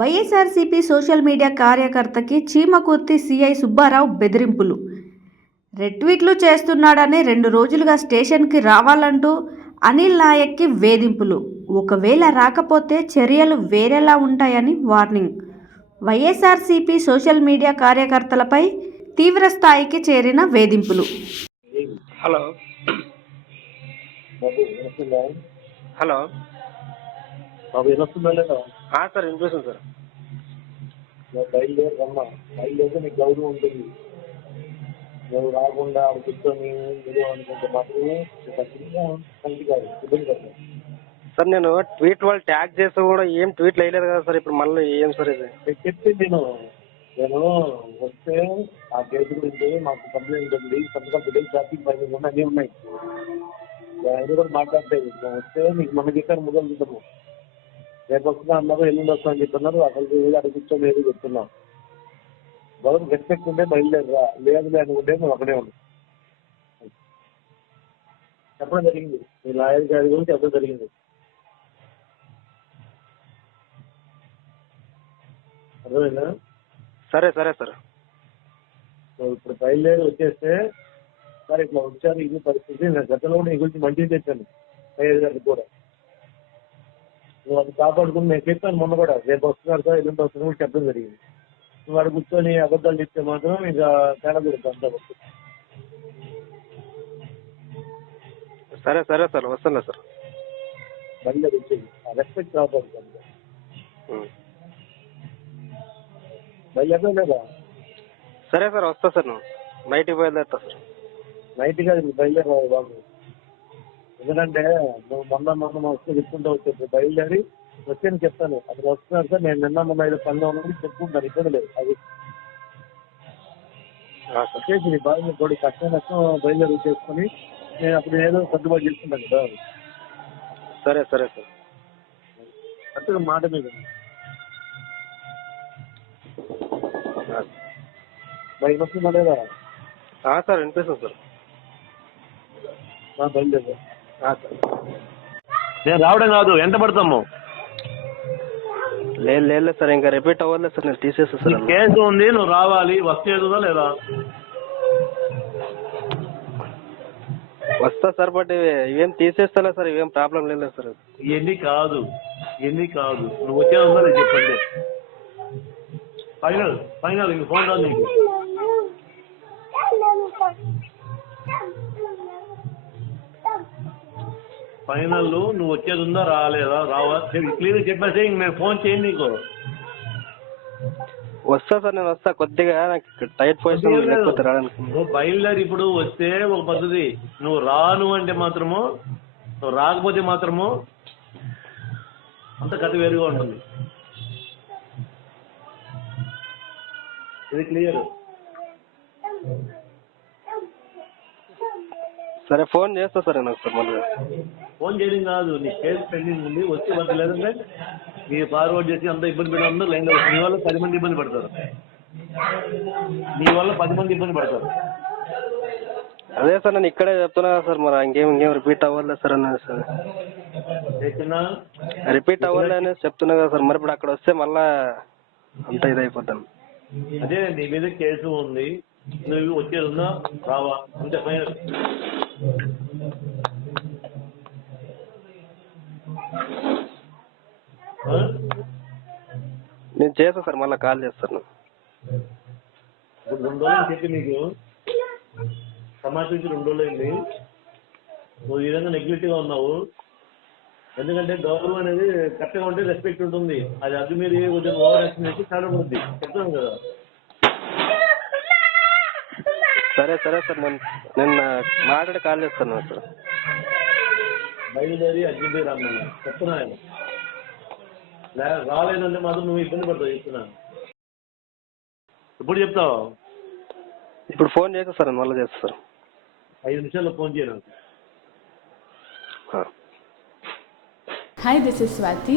YSRCP social media కార్యకర్తకి Chimakurthi CI Subbarao బెదిరింపులు. రెట్వీట్లు చేస్తున్నాడని రెండు రోజులుగా స్టేషన్కి రావాలంటూ అనిల్ నాయక్కి వేధింపులు. ఒకవేళ రాకపోతే చర్యలు వేరేలా ఉంటాయని వార్నింగ్. వైఎస్ఆర్సీపీ సోషల్ మీడియా కార్యకర్తలపై తీవ్ర స్థాయికి చేరిన వేధింపులు. హలో. హలో. సార్ వినిపిస్తుంది సార్. నువ్వు బయలుదేరి రమ్మా. బయలుదేరితే నీకు గౌరవం ఉంటుంది. నువ్వు రాకుండా ఆడ కూర్చొని మీరు అనుకుంటే మాత్రమే మంచి కాదు ఇబ్బంది సార్ నేను ట్వీట్ వాళ్ళు ట్యాగ్ చేస్తే కూడా ఏం ట్వీట్లు వేయలేదు కదా సార్ ఇప్పుడు మళ్ళీ ఏం సార్ ఇది? చెప్తే నేను నేను వస్తే ఆ కేసు గురించి మాకు కంప్లైంట్ ఉంది. సంతకం పెట్టి ట్రాఫిక్ ఉంది అన్నీ ఉన్నాయి. ఆయన కూడా మాట్లాడతాయి వస్తే నీకు మన చెప్పాను మొదలు చూద్దాము రేపు వస్తున్నా అన్నారు ఎల్లుండి వస్తా అని చెప్తున్నారు అసలు అక్కడ కూర్చోలేదు చెప్తున్నాం. గౌరవం రెస్పెక్ట్ ఉంటే బయలుదేరరా. లేదు అనుకుంటే నువ్వు అక్కడే ఉండు. చెప్పడం జరిగింది. మీ లాయర్ గారి గురించి చెప్పడం జరిగింది. అర్థమైందా? సరే సరే సార్. ఇప్పుడు బయలుదేరి వచ్చేస్తే సార్ ఇట్లా వచ్చారు ఇది పరిస్థితి. నేను గతంలో కూడా నీ గురించి మంచిగా చెప్పాను. అయ్యర్ గారికి కూడా. నువ్వు అది కాపాడుకుని నేను చెప్పాను మొన్న కూడా. రేపు వస్తున్నారు సార్ ఎల్లుండి వస్తున్నారు కూడా చెప్పడం జరిగింది. నువ్వు వాడు కూర్చొని అబద్ధాలు చెప్తే మాత్రం ఇంకా తేడా జరుగుతుంది అంతా. సరే సరే సార్ వస్తున్నా సార్. వచ్చేది రెస్పెక్ట్ కాపాడుతుంది సరే. సార్. వస్తా సార్ నువ్వు నైట్కి బయలుదేరుతా సార్. నైట్గా బయలుదేరా బాబు. ఎందుకంటే నువ్వు మొన్న మొన్న వస్తే చెప్పుకుంటూ వచ్చేది బయలుదేరి వచ్చాను చెప్తాను. అక్కడ వస్తున్నారు సార్ నేను నిన్న మొన్న ఐదు పనులు ఉన్నది చెప్పుకుంటాను ఇబ్బంది లేదు. అది వచ్చేసి బాగా కూడా కష్టం నష్టం బయలుదేరి చేసుకొని నేను అప్పుడు ఏదో సర్దుబాటు చేసుకుంటాను కదా. సరే సరే సార్. కరెక్ట్గా మాట మీద. మరి వస్తుందా లేదా? సార్ వినిపిస్తుంది సార్. బయలుదేరా. నేను రావడం కాదు ఎంత పడతాము? లేదు లేదు సార్ ఇంకా రిపీట్ అవ్వలేదు సార్ నేను తీసేస్తా సార్. కేసు ఉంది నువ్వు రావాలి వచ్చేదా లేదా? వస్తా సార్ బట్ ఇవి- తీసేస్తలే సార్ ఇవేం ప్రాబ్లం లేదు సార్. ఇవన్నీ కాదు ఇవన్నీ కాదు. నువ్వు వచ్చేదా చెప్పండి. ఫైనల్ ఫైనల్ ఇంక ఫోన్ రాదు నీకు. ఫైనల్ నువ్వు వచ్చేది ఉందా రాలేదా? రావా? క్లియర్ చెప్పేసి ఇంక నేను ఫోన్ చేయను నీకు. వస్తా సార్ నేను వస్తా. కొద్దిగా నాకు టైట్ పొజిషన్ లేకపోతే రావడానికి నువ్వు బయలుదేరి ఇప్పుడు వస్తే ఒక పద్ధతి. నువ్వు రాను అంటే మాత్రము నువ్వు రాకపోతే మాత్రము అంత కథ వేరుగా ఉంటుంది. ఇది క్లియర్. సరే ఫోన్ చేస్తా సార్ నేను ఒకసారి మళ్ళీ. ఫోన్ చేయడం కాదు నీ కేసు పెండింగ్ ఉంది వచ్చి వద్ద లేదంటే నీ ఫార్వర్డ్ చేసి అంత ఇబ్బంది పెట్టడం అందరూ లైన్ నీ వల్ల పది మంది ఇబ్బంది పడతారు. నీ వల్ల పది మంది ఇబ్బంది పడతారు. అదే సార్ నేను ఇక్కడే చెప్తున్నా కదా సార్ మరి ఇంకేం ఇంకేం రిపీట్ అవ్వలేదు సార్ అనేది సార్ రిపీట్ అవ్వలేదు అనేసి చెప్తున్నా కదా సార్ మరి ఇప్పుడు అక్కడ వస్తే మళ్ళా అంత ఇదైపోతాను. అదే నీ మీద కేసు ఉంది. నువ్వు వచ్చేది ఉందా రావా అంతే ఫైనల్? నేను చేస్తా సార్ మళ్ళీ కాల్ చేస్తాను. రెండు రోజులు చెప్పి నీకు సమాచారం రెండు రోజులు అయింది నువ్వు ఈ విధంగా నెగ్లెక్ట్గా ఉన్నావు. ఎందుకంటే గౌరవం అనేది కరెక్ట్గా ఉంటే రెస్పెక్ట్ ఉంటుంది. అది అది మీరు కొంచెం ఓవర్ యాక్షన్ చేసి చాలా ఉంటుంది చెప్తాను కదా. సరే సరే సార్ నేను నేను మాట్లాడి కాల్ చేస్తాను సార్. బయలుదేరి అర్జెంట్ రమ్మని. చెప్తున్నా ఆయన లే- రాలేదంటే మాత్రం నువ్వు ఇబ్బంది పడతావు చెప్తున్నాను ఇప్పుడు చెప్తావు? ఇప్పుడు ఫోన్ చేస్తా సార్ మళ్ళీ చేస్తా సార్. ఐదు నిమిషాల్లో ఫోన్ చేయను. Hi this is Swathi